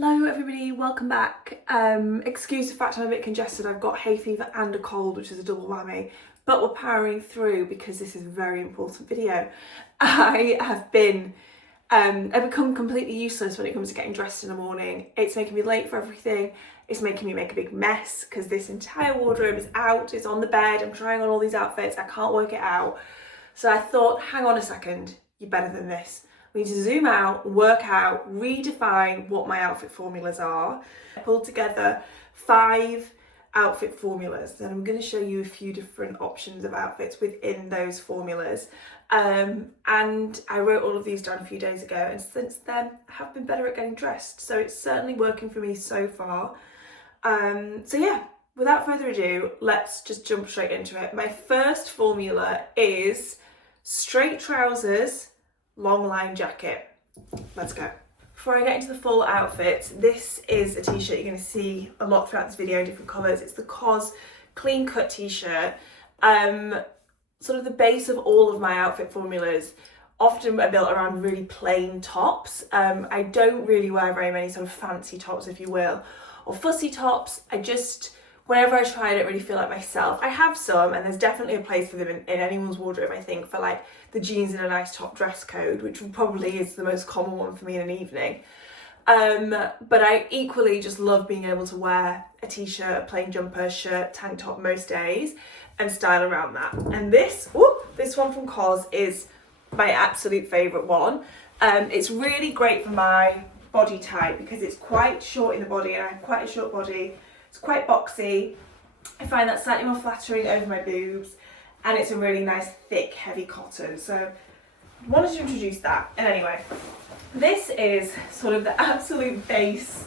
Hello everybody, welcome back. Excuse the fact I'm a bit congested, I've got hay fever and a cold, which is a double whammy, but we're powering through because this is a very important video. I've become completely useless when it comes to getting dressed in the morning. It's making me late for everything, it's making me make a big mess because this entire wardrobe is out, it's on the bed, I'm trying on all these outfits, I can't work it out. So I thought, hang on a second, you're better than this. We need to zoom out, work out, redefine what my outfit formulas are. I pulled together 5 outfit formulas and I'm going to show you a few different options of outfits within those formulas. And I wrote all of these down a few days ago, and since then I have been better at getting dressed. So it's certainly working for me so far. So yeah, without further ado, let's just jump straight into it. My first formula is straight trousers, long line jacket. Let's go. Before I get into the full outfit, this is a t-shirt you're going to see a lot throughout this video in different colours. It's the COS clean cut t-shirt. Sort of the base of all of my outfit formulas often are built around really plain tops. I don't really wear very many sort of fancy tops, if you will, or fussy tops. Whenever I try, I don't really feel like myself. I have some, and there's definitely a place for them in anyone's wardrobe, I think, for like the jeans and a nice top dress code, which probably is the most common one for me in an evening. But I equally just love being able to wear a t-shirt, a plain jumper, shirt, tank top most days and style around that. And this one from COS is my absolute favourite one. It's really great for my body type because it's quite short in the body, and I have quite a short body. It's quite boxy. I find that slightly more flattering over my boobs, and it's a really nice thick heavy cotton, so I wanted to introduce that. And anyway, this is sort of the absolute base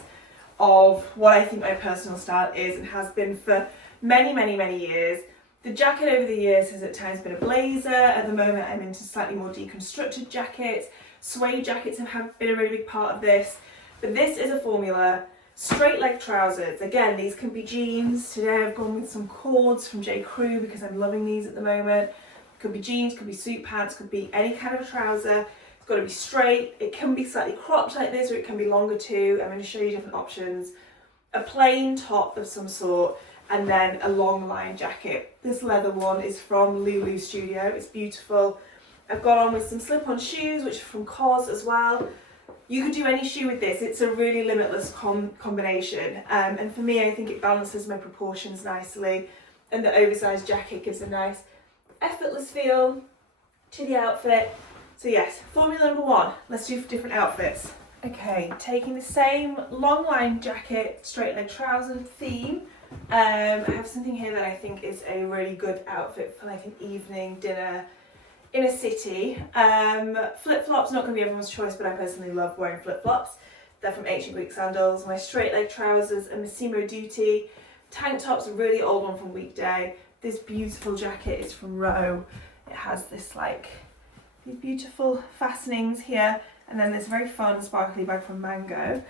of what I think my personal style is and has been for many years. The jacket over the years has at times been a blazer. At the moment I'm into slightly more deconstructed jackets. Suede jackets have been a really big part of this, but this is a formula. Straight leg trousers, again, these can be jeans. Today I've gone with some cords from J. Crew because I'm loving these at the moment. Could be jeans, could be suit pants, could be any kind of trouser. It's got to be straight. It can be slightly cropped like this, or it can be longer too. I'm going to show you different options. A plain top of some sort, and then a long line jacket. This leather one is from Lulu Studio. It's beautiful. I've got on with some slip-on shoes, which are from COS as well. You could do any shoe with this. It's a really limitless combination, and for me, I think it balances my proportions nicely, and the oversized jacket gives a nice effortless feel to the outfit. So yes, formula number 1. Let's do different outfits. Okay, taking the same long line jacket, straight leg trouser theme. I have something here that I think is a really good outfit for like an evening dinner in a city. Flip-flops, not going to be everyone's choice, but I personally love wearing flip-flops. They're from Ancient Greek Sandals. My straight leg trousers are Massimo Duty. Tank top's a really old one from Weekday. This beautiful jacket is from Rohe. It has this these beautiful fastenings here, and then this very fun sparkly bag from Mango.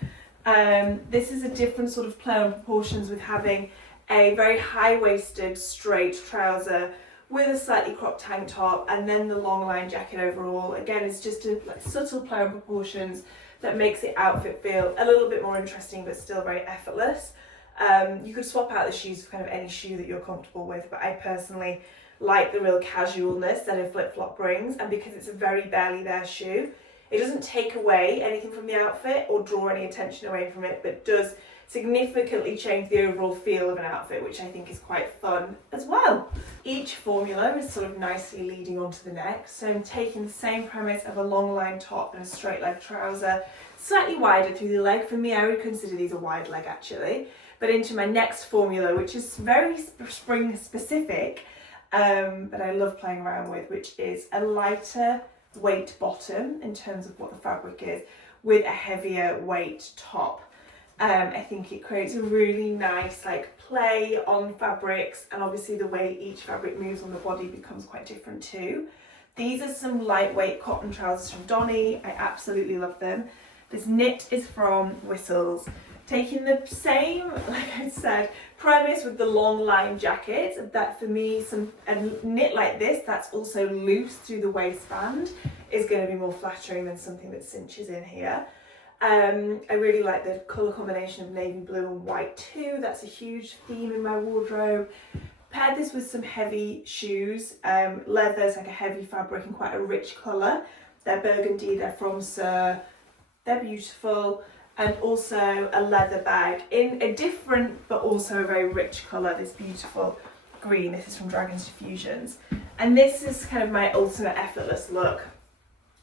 This is a different sort of play on proportions with having a very high-waisted straight trouser with a slightly cropped tank top, and then the long line jacket overall. Again, it's just a subtle play on proportions that makes the outfit feel a little bit more interesting, but still very effortless. You could swap out the shoes for kind of any shoe that you're comfortable with, but I personally like the real casualness that a flip-flop brings, and because it's a very barely there shoe, it doesn't take away anything from the outfit or draw any attention away from it, but does significantly change the overall feel of an outfit, which I think is quite fun as well. Each formula is sort of nicely leading on to the next, so I'm taking the same premise of a long line top and a straight leg trouser, slightly wider through the leg. For me, I would consider these a wide leg actually, but into my next formula, which is very spring specific, but I love playing around with, which is a lighter weight bottom in terms of what the fabric is, with a heavier weight top. I think it creates a really nice play on fabrics, and obviously the way each fabric moves on the body becomes quite different too. These are some lightweight cotton trousers from Donni. I absolutely love them. This knit is from Whistles. Taking the same, like I said, premise with the long line jacket, that for me, a knit like this that's also loose through the waistband is going to be more flattering than something that cinches in here. I really like the colour combination of navy blue and white too. That's a huge theme in my wardrobe. Paired this with some heavy shoes. Leather is like a heavy fabric and quite a rich colour. They're burgundy, they're from Soeur. They're beautiful. And also a leather bag in a different but also a very rich colour, this beautiful green. This is from Dragons Diffusions. And this is kind of my ultimate effortless look.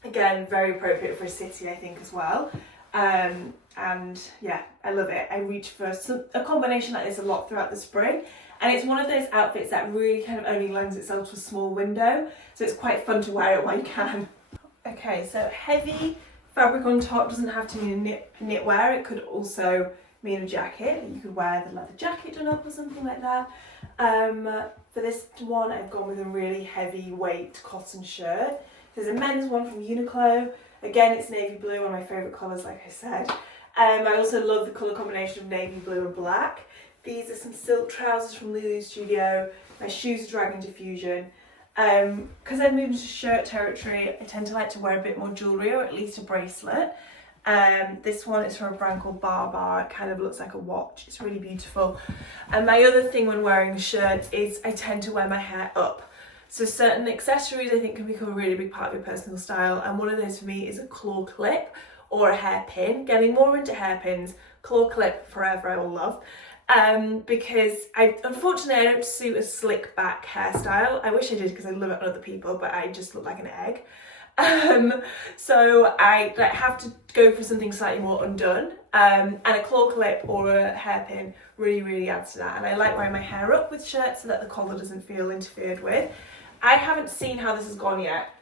Again, very appropriate for a city, I think, as well. And yeah, I love it. I reach for a combination like this a lot throughout the spring. And it's one of those outfits that really kind of only lends itself to a small window. So it's quite fun to wear it while you can. Okay, so heavy fabric on top doesn't have to mean knitwear. It could also mean a jacket. You could wear the leather jacket done up or something like that. For this one, I've gone with a really heavyweight cotton shirt. There's a men's one from Uniqlo. Again, it's navy blue, one of my favourite colours, like I said. I also love the colour combination of navy blue and black. These are some silk trousers from Lulu Studio. My shoes are Dragon Diffusion. Because I've moved into shirt territory, I tend to like to wear a bit more jewellery, or at least a bracelet. This one is from a brand called Bar. It kind of looks like a watch. It's really beautiful. And my other thing when wearing a shirt is I tend to wear my hair up. So certain accessories I think can become a really big part of your personal style, and one of those for me is a claw clip or a hairpin. Getting more into hairpins, claw clip forever I will love. Because unfortunately I don't suit a slick back hairstyle. I wish I did because I love it on other people, but I just look like an egg. So I have to go for something slightly more undone. And a claw clip or a hairpin really adds to that. And I like wearing my hair up with shirts so that the collar doesn't feel interfered with. I haven't seen how this has gone yet.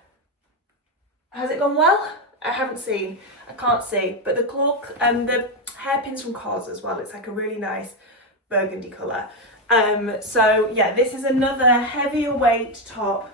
Has it gone well? I haven't seen. I can't see. But the hairpins from COS as well. It's like a really nice burgundy colour. So yeah, this is another heavier weight top,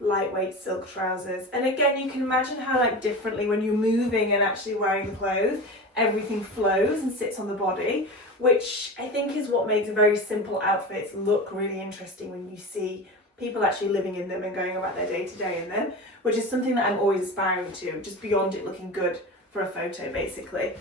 lightweight silk trousers. And again, you can imagine how like differently when you're moving and actually wearing the clothes, everything flows and sits on the body, which I think is what makes very simple outfits look really interesting when you see people actually living in them and going about their day-to-day in them, which is something that I'm always aspiring to, just beyond it looking good for a photo, basically.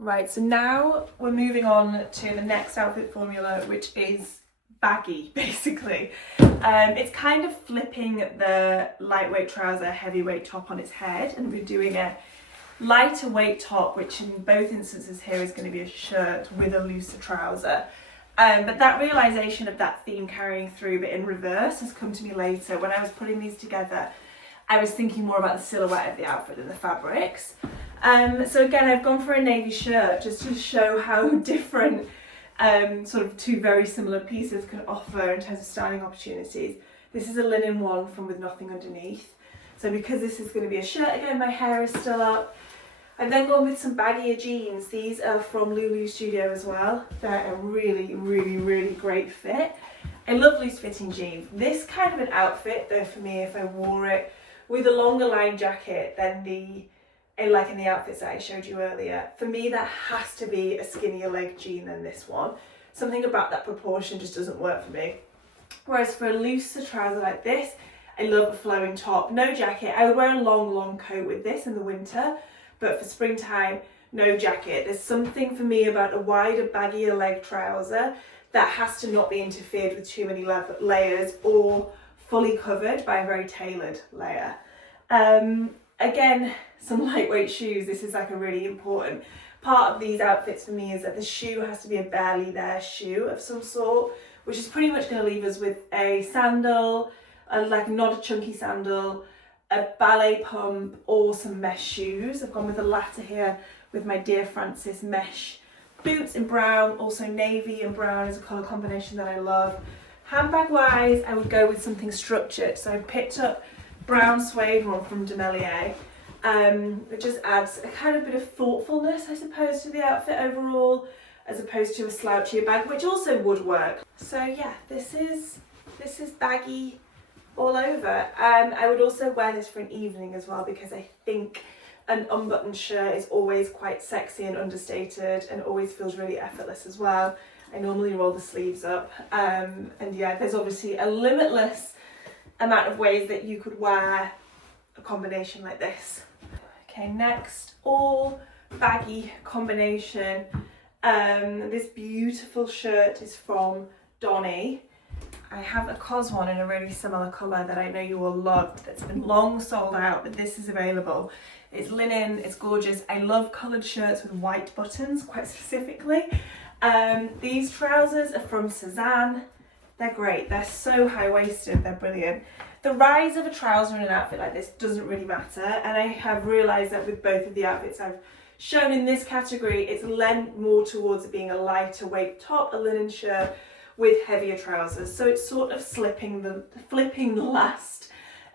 Right, so now we're moving on to the next outfit formula, which is baggy, basically. It's kind of flipping the lightweight trouser, heavyweight top on its head, and we're doing a lighter weight top, which in both instances here is going to be a shirt with a looser trouser. But that realisation of that theme carrying through but in reverse has come to me later. When I was putting these together, I was thinking more about the silhouette of the outfit than the fabrics. So again, I've gone for a navy shirt just to show how different sort of two very similar pieces can offer in terms of styling opportunities. This is a linen one from With Nothing Underneath. So because this is going to be a shirt, again, my hair is still up. I've then gone with some baggier jeans. These are from Lulu Studio as well. They're a really great fit. I love loose fitting jeans. This kind of an outfit though for me, if I wore it with a longer line jacket than like in the outfits that I showed you earlier, for me that has to be a skinnier leg jean than this one. Something about that proportion just doesn't work for me. Whereas for a looser trouser like this, I love a flowing top, no jacket. I would wear a long coat with this in the winter, but for springtime, no jacket. There's something for me about a wider, baggier leg trouser that has to not be interfered with too many layers or fully covered by a very tailored layer. Again, some lightweight shoes. This is like a really important part of these outfits for me, is that the shoe has to be a barely there shoe of some sort, which is pretty much going to leave us with a sandal, like not a chunky sandal, a ballet pump, or some mesh shoes. I've gone with the latter here with my Dear Francis mesh boots in brown. Also navy and brown is a colour combination that I love. Handbag wise, I would go with something structured. So I picked up brown suede one from Donnellier. It just adds a kind of bit of thoughtfulness, I suppose, to the outfit overall, as opposed to a slouchier bag, which also would work. So yeah, this is baggy all over. I would also wear this for an evening as well, because I think an unbuttoned shirt is always quite sexy and understated and always feels really effortless as well. I normally roll the sleeves up, and yeah, there's obviously a limitless amount of ways that you could wear a combination like this. Okay, next, all baggy combination. This beautiful shirt is from Donni. I have a COS one in a really similar colour that I know you all loved, that's been long sold out, but this is available. It's linen, it's gorgeous. I love coloured shirts with white buttons, quite specifically. These trousers are from Sezane. They're great, they're so high-waisted, they're brilliant. The rise of a trouser in an outfit like this doesn't really matter, and I have realised that with both of the outfits I've shown in this category, it's lent more towards it being a lighter weight top, a linen shirt with heavier trousers. So it's sort of flipping the last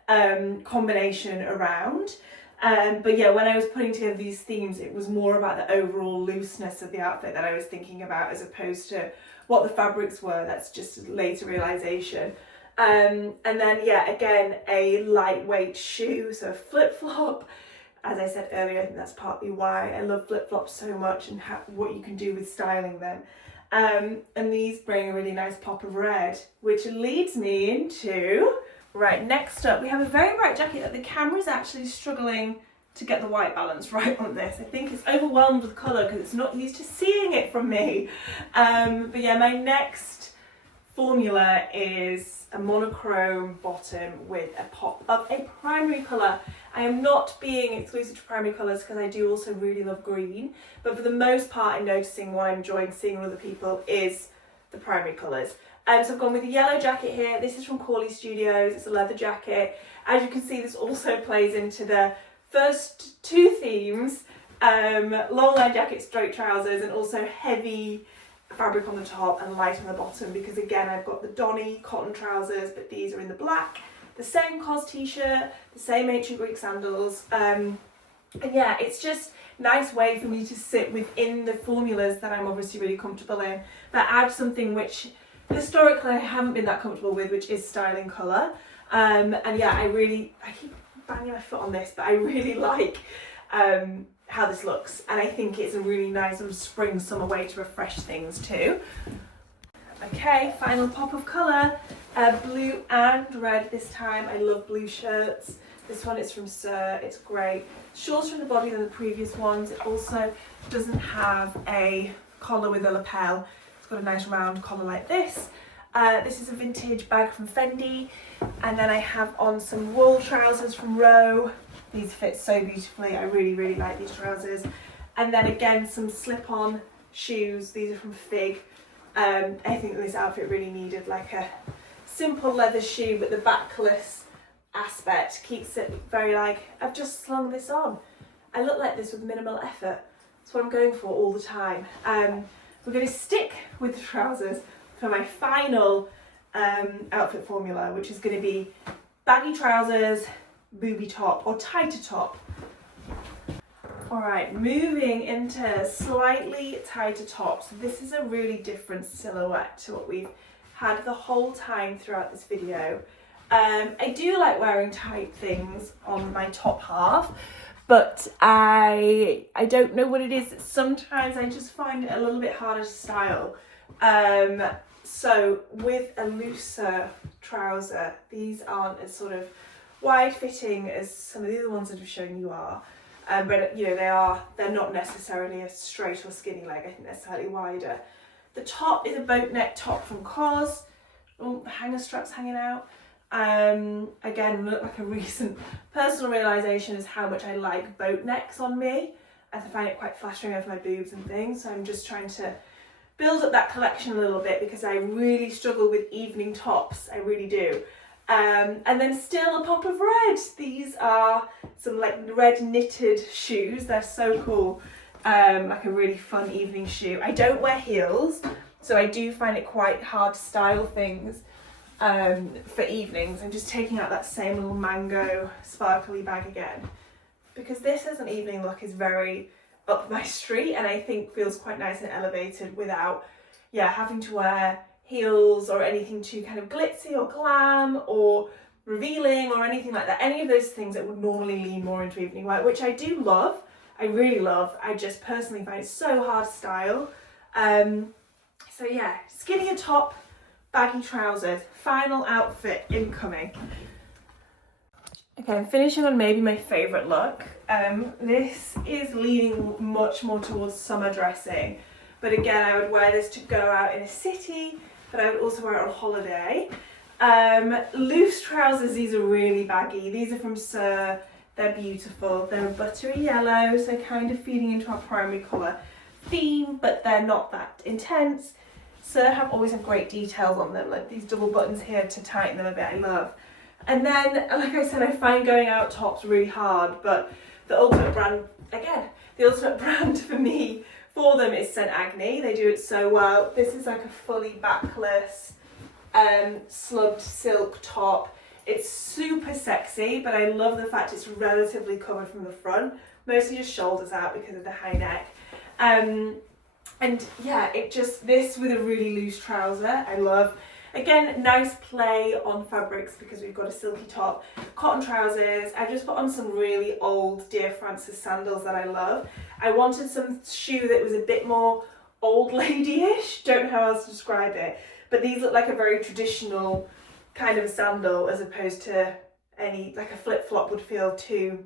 combination around. But yeah, when I was putting together these themes, it was more about the overall looseness of the outfit that I was thinking about, as opposed to what the fabrics were. That's just a later realisation. And then yeah, again, a lightweight shoe, so a flip-flop. As I said earlier, I think that's partly why I love flip-flops so much, and what you can do with styling them. And these bring a really nice pop of red, which leads me into, right, next up we have a very bright jacket that the camera's actually struggling to get the white balance right on this. I think it's overwhelmed with colour because it's not used to seeing it from me. But yeah, my next formula is a monochrome bottom with a pop of a primary colour. I am not being exclusive to primary colours because I do also really love green, but for the most part I'm noticing what I'm enjoying seeing with other people is the primary colours. So I've gone with a yellow jacket here. This is from Cawley Studios, it's a leather jacket. As you can see, this also plays into the first two themes, long line jacket, straight trousers, and also heavy fabric on the top and light on the bottom, because again I've got the Donni cotton trousers, but these are in the black, the same COS T-shirt, the same ancient Greek sandals, and yeah, it's just a nice way for me to sit within the formulas that I'm obviously really comfortable in, but add something which historically I haven't been that comfortable with, which is styling colour. And yeah, I keep banging my foot on this, but I really like how this looks, and I think it's a really nice sort of spring summer way to refresh things too. Okay, final pop of colour, blue and red this time. I love blue shirts. This one is from Soeur, it's great. Shorter in the body than the previous ones. It also doesn't have a collar with a lapel. It's got a nice round collar like this. This is a vintage bag from Fendi, and then I have on some wool trousers from Rohe. These fit so beautifully, I really like these trousers. And then again, some slip-on shoes. These are from Fig. I think this outfit really needed like a simple leather shoe, but the backless aspect keeps it very like, I've just slung this on. I look like this with minimal effort. That's what I'm going for all the time. We're going to stick with the trousers for my final outfit formula, which is going to be baggy trousers, booby top or tighter top. Alright, moving into slightly tighter tops. This is a really different silhouette to what we've had the whole time throughout this video. I do like wearing tight things on my top half, but I don't know what it is. Sometimes I just find it a little bit harder to style. So with a looser trouser, these aren't as sort of wide fitting as some of the other ones that I've shown you are, but you know, they're not necessarily a straight or skinny leg. I think they're slightly wider. The top is a boat neck top from COS. Oh, the hanger straps hanging out. Again, look like a recent personal realisation is how much I like boat necks on me. I find it quite flattering over my boobs and things, so I'm just trying to build up that collection a little bit because I really struggle with evening tops, I really do. And then still a pop of red. These are some like red knitted shoes. They're so cool. Like a really fun evening shoe. I don't wear heels, so I do find it quite hard to style things for evenings. I'm just taking out that same little mango sparkly bag again, because this as an evening look is very up my street, and I think feels quite nice and elevated without having to wear heels or anything too kind of glitzy or glam or revealing or anything like that. Any of those things that would normally lean more into evening wear, which I do love, I really love. I just personally find it so hard to style. So yeah, skinnier top, baggy trousers, final outfit incoming. Okay, I'm finishing on maybe my favourite look. This is leaning much more towards summer dressing, but again I would wear this to go out in a city, but I would also wear it on holiday. Loose trousers, these are really baggy. These are from Soeur. They're beautiful. They're a buttery yellow, so kind of feeding into our primary colour theme, but they're not that intense. Soeur always have great details on them, like these double buttons here to tighten them a bit, I love. And then, like I said, I find going out tops really hard, but the ultimate brand, again, the ultimate brand for me for them is Agni. They do it so well. This is like a fully backless, slugged silk top. It's super sexy, but I love the fact it's relatively covered from the front, mostly just shoulders out because of the high neck. And yeah, this with a really loose trouser, I love. Again, nice play on fabrics because we've got a silky top, cotton trousers. I've just put on some really old Dear Frances sandals that I love. I wanted some shoe that was a bit more old lady-ish, don't know how else to describe it, but these look like a very traditional kind of a sandal as opposed to any, like a flip-flop would feel too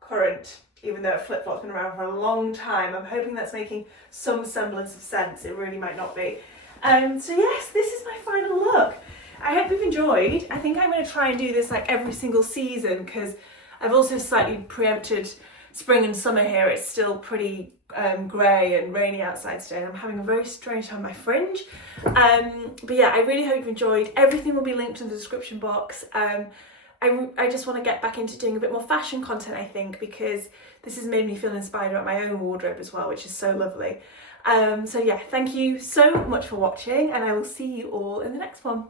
current, even though a flip-flop's been around for a long time. I'm hoping that's making some semblance of sense. It really might not be. So yes, this is my final look. I hope you've enjoyed. I think I'm going to try and do this like every single season because I've also slightly preempted spring and summer here. It's still pretty grey and rainy outside today. I'm having a very strange time on my fringe. But yeah, I really hope you've enjoyed. Everything will be linked in the description box. I just want to get back into doing a bit more fashion content, I think, because this has made me feel inspired about my own wardrobe as well, which is so lovely. So yeah, thank you so much for watching, and I will see you all in the next one.